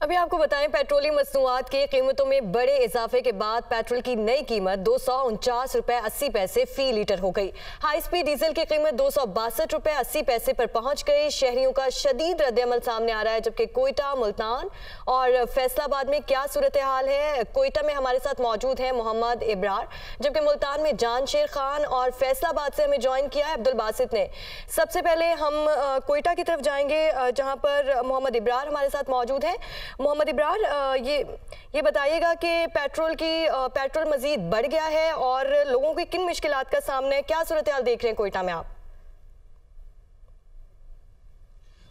अभी आपको बताएं, पेट्रोलियम मसनूआत की कीमतों में बड़े इजाफे के बाद पेट्रोल की नई कीमत 249 रुपए 80 पैसे फी लीटर हो गई। हाई स्पीड डीजल की कीमत 262 रुपए 80 पैसे पर पहुंच गई। शहरियों का शदीद रद्द-ए-अमल सामने आ रहा है, जबकि कोयटा, मुल्तान और फैसलाबाद में क्या सूरत हाल है। कोयटा में हमारे साथ मौजूद है मोहम्मद इब्रार, जबकि मुल्तान में जानशेर खान और फैसलाबाद से हमें ज्वाइन किया है अब्दुल बासित ने। सबसे पहले हम कोयटा की तरफ जाएंगे, जहाँ पर मोहम्मद इब्रार हमारे साथ मौजूद है। मोहम्मद इब्रार, ये बताइएगा कि पेट्रोल मजीद बढ़ गया है और लोगों की किन मुश्किलात का सामना है, क्या सूरत हाल देख रहे हैं कोयटा में आप?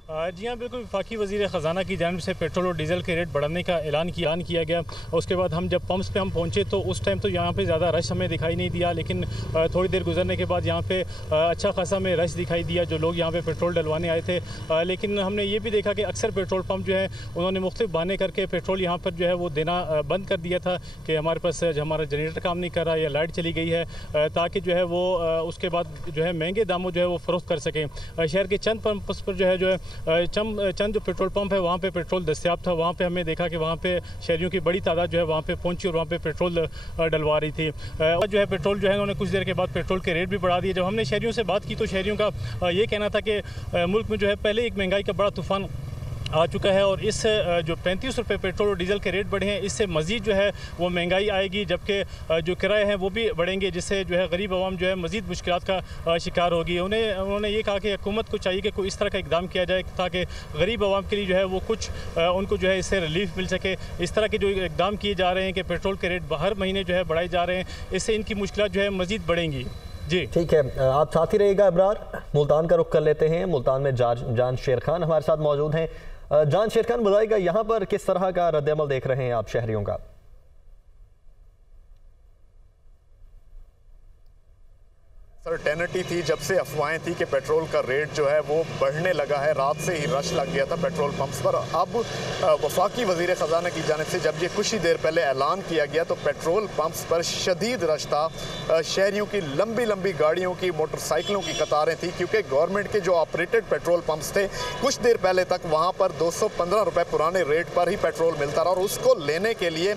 जी हाँ, बिल्कुल। वफाकी वज़ीर ख़जाना की जानिब से पेट्रोल और डीज़ल के रेट बढ़ाने का ऐलान किया गया। उसके बाद हम जब पंप्स पे हम पहुँचे तो उस टाइम तो यहाँ पे ज़्यादा रश हमें दिखाई नहीं दिया, लेकिन थोड़ी देर गुजरने के बाद यहाँ पे अच्छा खासा हमें रश दिखाई दिया, जो लोग यहाँ पे पेट्रोल डलवाने आए थे। लेकिन हमने ये भी देखा कि अक्सर पेट्रोल पम्प जो है उन्होंने मुख्तलिफ बहाने करके पेट्रोल यहाँ पर जो है वो देना बंद कर दिया था कि हमारे पास हमारा जनरेटर काम नहीं कर रहा या लाइट चली गई है, ताकि जो है वो उसके बाद जो है महंगे दामों जो है वो फ़रोख्त कर सकें। शहर के चंद पंप्स पर जो है चंद जो पेट्रोल पंप है वहाँ पे पेट्रोल दस्तयाब था। वहाँ पे हमने देखा कि वहाँ पे शहरियों की बड़ी तादाद जो है वहाँ पे पहुँची और वहाँ पे पेट्रोल डलवा रही थी। जो है पेट्रोल जो है उन्होंने कुछ देर के बाद पेट्रोल के रेट भी बढ़ा दिए। जब हमने शहरियों से बात की तो शहरियों का ये कहना था कि मुल्क में जो है पहले एक महंगाई का बड़ा तूफान आ चुका है और इस जो 35 रुपये पेट्रोल और डीज़ल के रेट बढ़े हैं, इससे मज़ीद जो है वो महंगाई आएगी, जबकि जो किराए हैं वो भी बढ़ेंगे, जिससे जो है गरीब आवाम जो है मज़ीद मुश्किलात का शिकार होगी। उन्होंने ये कहा कि हुकूमत को चाहिए कि कोई इस तरह का इकदाम किया जाए ताकि गरीब आवाम के लिए जो है वो कुछ उनको जो है इससे रिलीफ मिल सके। इस तरह के जो इकदाम किए जा रहे हैं कि पेट्रोल के रेट हर महीने जो है बढ़ाए जा रहे हैं, इससे इनकी मुश्किलात जो है मज़ीद बढ़ेंगी। जी ठीक है, आप साथ ही रहिएगा इब्रार। मुल्तान का रुख कर लेते हैं। मुल्तान में जानशेर खान हमारे साथ मौजूद हैं। जानशेर खान, बताइएगा यहाँ पर किस तरह का रद्द-ए-अमल देख रहे हैं आप शहरियों का? सर्टेनिटी थी जब से अफवाहें थी कि पेट्रोल का रेट जो है वो बढ़ने लगा है, रात से ही रश लग गया था पेट्रोल पंप्स पर। अब वफाकी वज़ीर ख़जाना की जानिब से जब ये कुछ ही देर पहले ऐलान किया गया तो पेट्रोल पंप्स पर शदीद रश था। शहरियों की लंबी लंबी गाड़ियों की, मोटरसाइकिलों की कतारें थी, क्योंकि गवर्नमेंट के जो ऑपरेटेड पेट्रोल पंप्स थे कुछ देर पहले तक वहाँ पर 215 रुपये पुराने रेट पर ही पेट्रोल मिलता रहा और उसको लेने के लिए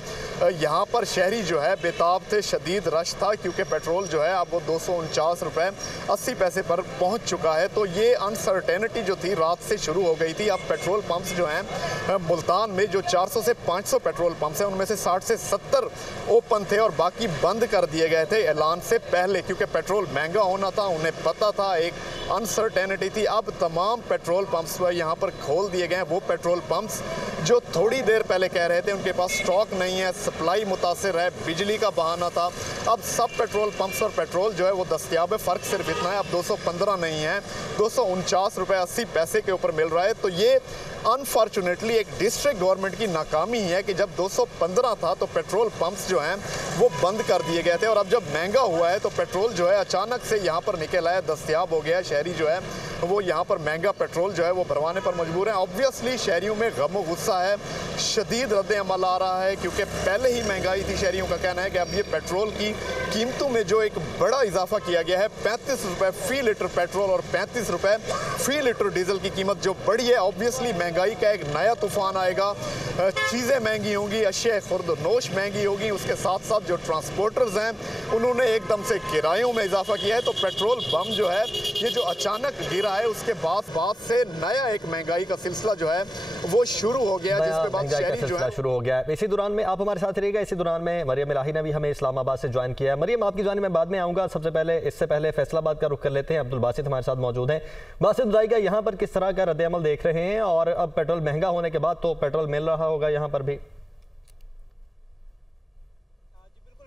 यहाँ पर शहरी जो है बेताब थे। शदीद रश था क्योंकि पेट्रोल जो है अब वो 249 रुपए 80 पैसे पर पहुंच चुका है। तो ये अनसर्टेनिटी जो थी रात से शुरू हो गई थी। अब पेट्रोल पंप्स जो हैं मुल्तान में जो 400 से 500 पेट्रोल पंप्स हैं उनमें से 60 से 70 ओपन थे और बाकी बंद कर दिए गए थे ऐलान से पहले, क्योंकि पेट्रोल महंगा होना था, उन्हें पता था, एक अनसर्टेनिटी थी। अब तमाम पेट्रोल पंप्स यहाँ पर खोल दिए गए हैं। वो पेट्रोल पंप्स जो थोड़ी देर पहले कह रहे थे उनके पास स्टॉक नहीं है, सप्लाई मुतासिर है, बिजली का बहाना था, अब सब पेट्रोल पंप्स पर पेट्रोल जो है वो दस्तयाब है। फ़र्क सिर्फ इतना है, अब 215 नहीं है, 249 रुपये 80 पैसे के ऊपर मिल रहा है। तो ये अनफॉर्चुनेटली एक डिस्ट्रिक्ट गवर्नमेंट की नाकामी है कि जब 215 था तो पेट्रोल पंप्स जो हैं वो बंद कर दिए गए थे और अब जब महंगा हुआ है तो पेट्रोल जो है अचानक से यहाँ पर निकल आया, दस्तयाब हो गया। शहरी जो है वो यहाँ पर महंगा पेट्रोल जो है वो भरवाने पर मजबूर हैं। ऑब्वियसली शहरियों में गम व गुस्सा है, शदीद रद्द-ए-अमल आ रहा है क्योंकि पहले ही महंगाई थी। शहरियों का कहना है कि अब ये पेट्रोल की कीमतों में जो एक बड़ा इजाफा किया गया है, 35 रुपये फ़ी लीटर पेट्रोल और 35 रुपये फ़ी लीटर डीजल की कीमत जो बढ़ी है, ऑब्वियसली महंगाई का एक नया तूफान आएगा। चीज़ें महंगी होंगी, अशिया खुर्द नोश महंगी होगी, उसके साथ साथ जो ट्रांसपोर्टर्स हैं उन्होंने एकदम से किरायों में इजाफा किया है। तो पेट्रोल बम जो है ये जो अचानक गिरा है उसके बाद से नया एक महंगाई का सिलसिला जो है वो शुरू हो गया, जिसके बाद शहरी जो है शुरू हो गया। इसी दौरान में आप हमारे साथ रहिएगा। इसी दौरान में मरियम इलाही ने भी हमें इस्लामाबाद से ज्वाइन किया है। मरियम, आपकी जानिब में बाद में आऊँगा, इससे पहले फैसलाबाद का रुख कर लेते हैं। अब्दुल बासित हमारे साथ मौजूद हैं। बासित, बताइएगा यहाँ पर किस तरह का रद्द-ए-अमल देख रहे हैं और अब पेट्रोल महंगा होने के बाद तो पेट्रोल मिल रहा होगा यहाँ पर भी?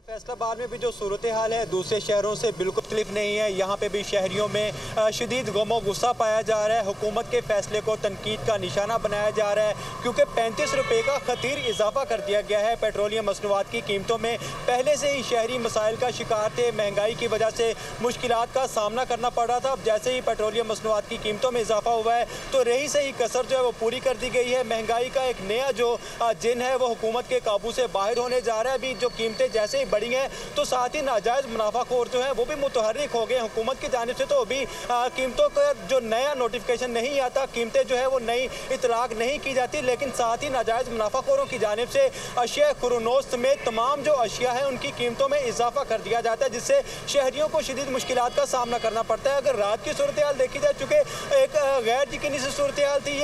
फैसलाबाद में भी जो सूरत हाल है दूसरे शहरों से बिल्कुल मुख्तलिफ नहीं है। यहाँ पे भी शहरियों में शदीद गम गुस्सा पाया जा रहा है। हुकूमत के फैसले को तनकीद का निशाना बनाया जा रहा है क्योंकि 35 रुपये का खतीर इजाफा कर दिया गया है पेट्रोलियम मसनूआत की कीमतों में। पहले से ही शहरी मसाइल का शिकार थे, महंगाई की वजह से मुश्किलात का सामना करना पड़ रहा था। अब जैसे ही पेट्रोलियम मसनूआत की कीमतों में इजाफा हुआ है तो रही से ही कसर जो है वो पूरी कर दी गई है। महंगाई का एक नया जो जिन है वो हुकूमत के काबू से बाहर होने जा रहा है। अभी जो कीमतें जैसे ही बढ़ी हैं तो साथ ही नाजायज़ मुनाफाखोर जो है वो भी मुतहर्रिक हो गए। हुकूमत की जानिब से तो अभी कीमतों का जो नया नोटिफिकेशन नहीं आता, कीमतें जो है वो नई इतलाक नहीं की जाती, लेकिन साथ ही नाजायज़ मुनाफाखोरों की जानिब से अशिया खुरनोस समेत तमाम जो अशिया है उनकी कीमतों में इजाफा कर दिया जाता है, जिससे शहरियों को शदीद मुश्किलात का सामना करना पड़ता है। अगर रात की सूरत हाल देखी जाए, चूँकि एक गैर यकीनी सी सूरत हाल थी,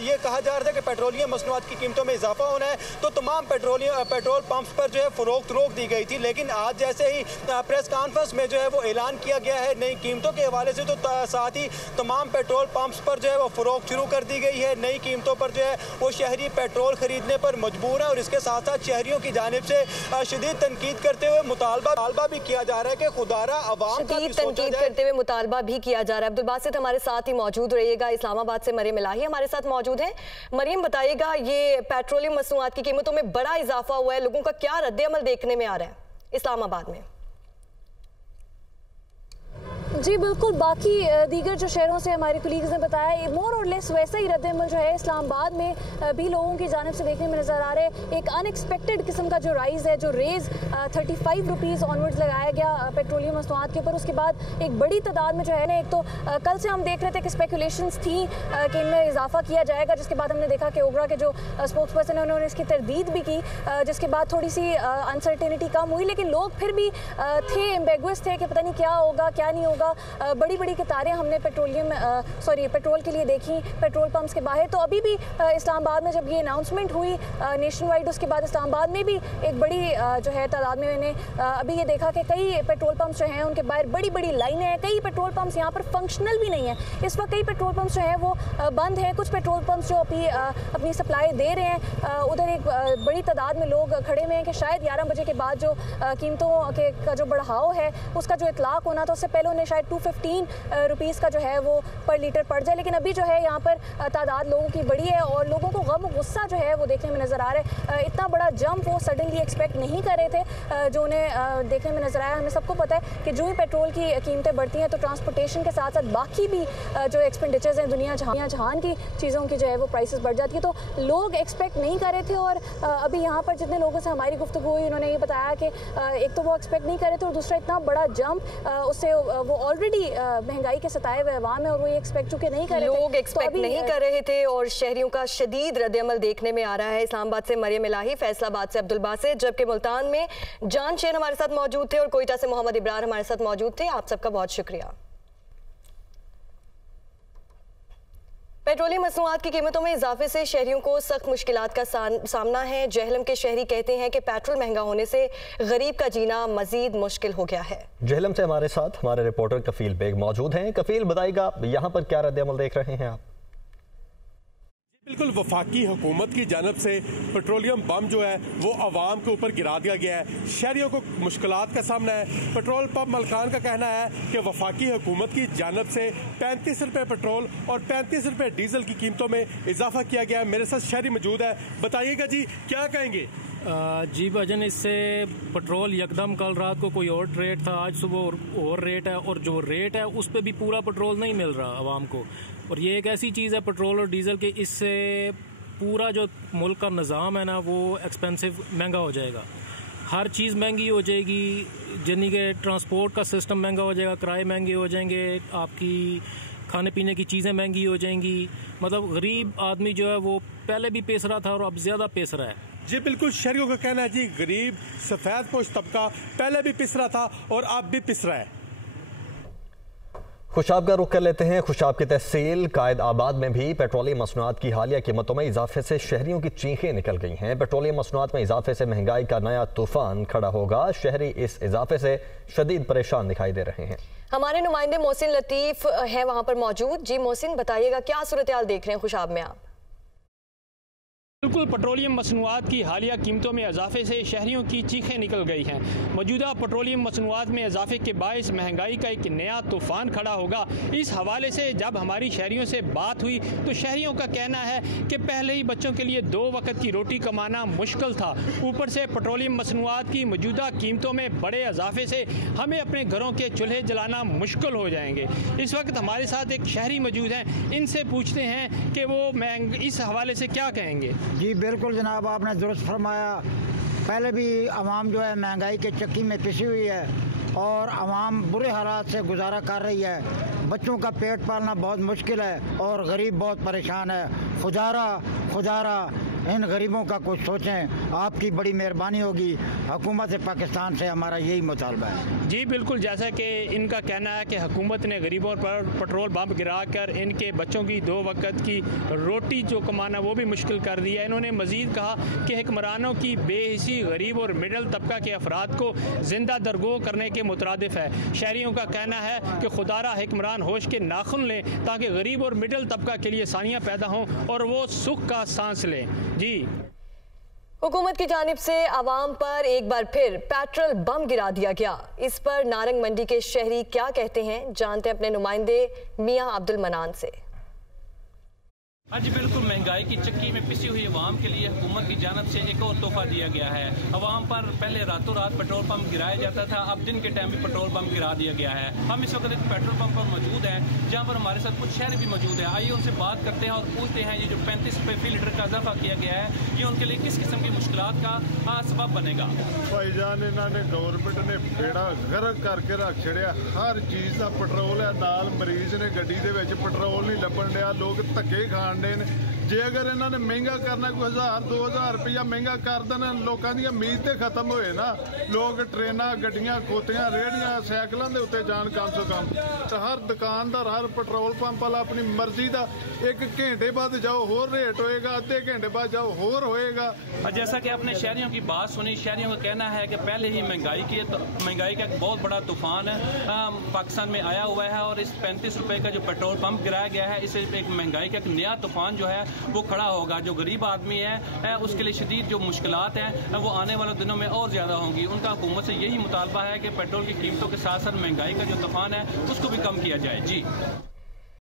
ये कहा जा रहा था कि पेट्रोलियम मसनूआत की कीमतों में इजाफा होना है तो तमाम पेट्रोल पंप्स पर जो है फरोख्त रोक दी गई थी। लेकिन आज जैसे ही प्रेस कॉन्फ्रेंस में जो है वो ऐलान किया गया है नई कीमतों के हवाले से, तो साथ ही तमाम पेट्रोल पंप्स पर जो है वो फरोख्त शुरू कर दी गई है। नई कीमतों पर जो है वो शहरी पेट्रोल खरीदने पर मजबूर है और इसके साथ साथ शहरियों की जानिब से शदीद तनकीद करते हुए मुतालबा भी किया जा रहा है कि खुदारा अवाम का तनकीद करते हुए मुतालबा भी किया जा रहा है। अब्दुल बासित हमारे साथ ही मौजूद रहिएगा। इस्लामाबाद से मरियम इलाही हमारे साथ मौजूद है। मरियम, बताइएगा, ये पेट्रोलियम मसनूआत की कीमतों में बड़ा इजाफा हुआ है, लोगों का क्या रद्द-ए-अमल देखने में आ रहा है इस्लामाबाद में? जी बिल्कुल, बाकी दीगर जो शहरों से हमारे कुलीग्स ने बताया मोर और लेस वैसा ही रद्द-ए-अमल जो है इस्लामाबाद में भी लोगों की जानिब से देखने में नज़र आ रहे हैं। एक अनएक्सपेक्टेड किस्म का जो राइज़ है, जो रेज़ 35 रुपीज़ ऑनवर्ड्स लगाया गया पेट्रोलियम मसनूआत के ऊपर, उसके बाद एक बड़ी तादाद में जो है ना, एक तो कल से हम देख रहे थे कि स्पेकुलेशंस थी कि इनमें इजाफा किया जाएगा, जिसके बाद हमने देखा कि ओगरा के जो स्पोक्स पर्सन है उन्होंने इसकी तरदीद भी की, जिसके बाद थोड़ी सी अनसर्टेनिटी कम हुई, लेकिन लोग फिर भी थे एम्बेगुअस थे कि पता नहीं क्या होगा क्या नहीं होगा। बड़ी बड़ी कतारें हमने पेट्रोल के लिए देखी पेट्रोल पंप्स के बाहर। तो अभी भी इस्लामाबाद में जब ये अनाउंसमेंट हुई नेशन वाइड, उसके बाद इस्लामाबाद में भी एक बड़ी जो है तादाद में मैंने अभी ये देखा कि कई पेट्रोल पंप्स जो हैं उनके बाहर बड़ी बड़ी लाइनें हैं। कई पेट्रोल पंप्स यहाँ पर फंक्शनल भी नहीं है इस वक्त। कई पेट्रोल पंप्स जो हैं वो बंद हैं। कुछ पेट्रोल पंप्स जो अपनी सप्लाई दे रहे हैं, उधर एक बड़ी तादाद में लोग खड़े हुए हैं कि शायद 11 बजे के बाद जो कीमतों का जो बढ़ाव है उसका जो इतलाक होना था, उससे पहले उन्हें शायद 215 रुपीज़ का जो है वो पर लीटर पड़ जाए। लेकिन अभी जो है यहाँ पर तादाद लोगों की बड़ी है और लोगों को गम गुस्सा जो है वो देखने में नज़र आ रहा है। इतना बड़ा जंप वो सडनली एक्सपेक्ट नहीं कर रहे थे जो उन्हें देखने में नज़र आया। हमें सबको पता है कि जो ही पेट्रोल की कीमतें बढ़ती हैं तो ट्रांसपोर्टेशन के साथ साथ बाकी भी जो एक्सपेंडिचर्स हैं दुनिया जहान की चीज़ों की जो है वो प्राइसेस बढ़ जाती है। तो लोग एक्सपेक्ट नहीं कर रहे थे और अभी यहाँ पर जितने लोगों से हमारी गुफ्तगू हुई उन्होंने ये बताया कि एक तो वो एक्सपेक्ट नहीं कर रहे थे और दूसरा इतना बड़ा जंप उससे वो ऑलरेडी महंगाई के सताए हुए अवाम है और वो ये एक्सपेक्ट चुके नहीं कर रहे थे, लोग एक्सपेक्ट नहीं कर रहे थे और शहरियों का शदीद रद्द-ए-अमल देखने में आ रहा है। इस्लामाबाद से मरियम इलाही, फैसलाबाद से अब्दुल बासित, जबकि मुल्तान में जान शेर हमारे साथ मौजूद थे और कोयटा से मोहम्मद इब्रार हमारे साथ मौजूद थे। आप सबका बहुत शुक्रिया। पेट्रोलियम मसनूआत की कीमतों में इजाफे से शहरियों को सख्त मुश्किलात का सामना है। जहलम के शहरी कहते हैं कि पेट्रोल महंगा होने से गरीब का जीना मजीद मुश्किल हो गया है। जहलम से हमारे साथ हमारे रिपोर्टर कफील बेग मौजूद हैं। कफील, बताइएगा यहाँ पर क्या रद्द-ए-अमल देख रहे हैं आप? बिल्कुल, वफाकी हुकूमत की जानब से पेट्रोलियम बम जो है वो आवाम के ऊपर गिरा दिया गया है। शहरियों को मुश्किलात का सामना है। पेट्रोल पंप मालिकान का कहना है कि वफाकी हुकूमत की जानब से 35 रुपये पेट्रोल और 35 रुपये डीजल की कीमतों में इजाफा किया गया है। मेरे साथ शहरी मौजूद है, बताइएगा जी क्या कहेंगे? जी भाजन, इससे पेट्रोल यकदम कल रात को कोई और रेट था, आज सुबह और रेट है और जो रेट है उस पर भी पूरा पेट्रोल नहीं मिल रहा आवाम को। और ये एक ऐसी चीज़ है पेट्रोल और डीजल के, इससे पूरा जो मुल्क का निज़ाम है ना वो एक्सपेंसिव महंगा हो जाएगा। हर चीज़ महंगी हो जाएगी, यानी कि ट्रांसपोर्ट का सिस्टम महंगा हो जाएगा, किराए महंगे हो जाएंगे, आपकी खाने पीने की चीज़ें महंगी हो जाएंगी। मतलब गरीब आदमी जो है वो पहले भी पिस रहा था और अब ज़्यादा पिस रहा है। जी बिल्कुल, शहरियों का कहना है जी गरीब सफ़ेद पोश तबका पहले भी पिस रहा था और अब भी पिस रहा है। खुशाब का रुख कर लेते हैं। खुशाब की तहसील कायद आबाद में भी पेट्रोलियम मसनूआत की हालिया कीमतों में इजाफे से शहरियों की चीखें निकल गई हैं। पेट्रोलियम मसनूआत में इजाफे से महंगाई का नया तूफान खड़ा होगा। शहरी इस इजाफे से शदीद परेशान दिखाई दे रहे हैं। हमारे नुमाइंदे मोहसिन लतीफ़ है वहाँ पर मौजूद। जी मोहसिन, बताइएगा क्या सूरत हाल देख रहे हैं खुशाब में आप? बिल्कुल, पेट्रोलियम मसनूआत की हालिया कीमतों में इजाफे से शहरियों की चीखें निकल गई हैं। मौजूदा पेट्रोलियम मसनूआत में इजाफे के बायस महंगाई का एक नया तूफान खड़ा होगा। इस हवाले से जब हमारी शहरियों से बात हुई तो शहरियों का कहना है कि पहले ही बच्चों के लिए 2 वक्त की रोटी कमाना मुश्किल था, ऊपर से पेट्रोलियम मसनूआत की मौजूदा कीमतों में बड़े इजाफे से हमें अपने घरों के चूल्हे जलाना मुश्किल हो जाएंगे। इस वक्त हमारे साथ एक शहरी मौजूद हैं, इनसे पूछते हैं कि वो इस हवाले से क्या कहेंगे। जी बिल्कुल जनाब, आपने दुरुस्त फरमाया पहले भी आवाम जो है महंगाई के चक्की में पिसी हुई है और आवाम बुरे हालात से गुजारा कर रही है। बच्चों का पेट पालना बहुत मुश्किल है और गरीब बहुत परेशान है। खुदारा इन गरीबों का कुछ सोचें, आपकी बड़ी मेहरबानी होगी। हुकूमत पाकिस्तान से हमारा यही मुतालबा है। जी बिल्कुल, जैसा कि इनका कहना है कि हुकूमत ने गरीबों पर पेट्रोल बम गिरा कर इनके बच्चों की 2 वक्त की रोटी जो कमाना वो भी मुश्किल कर दिया है। इन्होंने मजीद कहा कि हुक्मरानों की बेहिसी गरीब और मिडल तबका के अफराद को जिंदा दरगो करने के मुतरादिफ है। शहरियों का कहना है कि खुदारा हुक्मरान होश के नाखुन लें ताकि गरीब और मिडल तबका के लिए आसानियाँ पैदा हों और वो सुख का सांस लें। जी, हुकूमत की जानिब से आवाम पर एक बार फिर पेट्रोल बम गिरा दिया गया। इस पर नारंग मंडी के शहरी क्या कहते हैं, जानते हैं अपने नुमाइंदे मियां अब्दुल मनान से। आज बिल्कुल महंगाई की चक्की में पिसी हुई अवाम के लिए हुकूमत की जानब से एक और तोहफा दिया गया है। अवाम पर पहले रातों रात पेट्रोल पंप गिराया जाता था, अब दिन के टाइम भी पेट्रोल पंप गिरा दिया गया है। हम इस वक्त एक पेट्रोल पंप पर मौजूद हैं जहां पर हमारे साथ कुछ शहरी भी मौजूद है। आइए उनसे बात करते हैं और पूछते हैं ये जो 35 रुपये फी लीटर का इजाफा किया गया है ये उनके लिए किस किस्म की मुश्किलात का सबब बनेगा। भाईजान इन्होंने गवर्नमेंट ने बेड़ा गर्क करके रख छड़िया। हर चीज़ का पेट्रोल है, नाल मरीज ने गड्डी दे विच पेट्रोल नहीं लभण दिया, लोग धक्के खाण दे ने। जे अगर इन्होंने महंगा करना कोई 1000-2000 रुपया महंगा कर देना, लोगों की उम्मीद तो खत्म होए ना। लोग ट्रेन गड्डियां खोतियां रेहड़ियां साइकिलों के उत्ते जान कम से कम। तो हर दुकानदार हर पेट्रोल पंप वाला अपनी मर्जी का 1 घंटे बाद जाओ होर रेट होएगा, आधे घंटे बाद जाओ होर होएगा। और जैसा कि आपने शहरियों की बात सुनी, शहरियों का कहना है कि पहले ही महंगाई का एक बहुत बड़ा तूफान पाकिस्तान में आया हुआ है और इस 35 रुपये का जो पेट्रोल पंप गिराया गया है इससे एक महंगाई का एक नया तूफान जो है वो खड़ा होगा। जो गरीब आदमी है उसके लिए शदीद जो मुश्किलात हैं वो आने वाले दिनों में और ज़्यादा होंगी। उनका हुकूमत से यही मुतालबा है कि पेट्रोल की कीमतों के साथ साथ महंगाई का जो तूफान है उसको भी कम किया जाए। जी।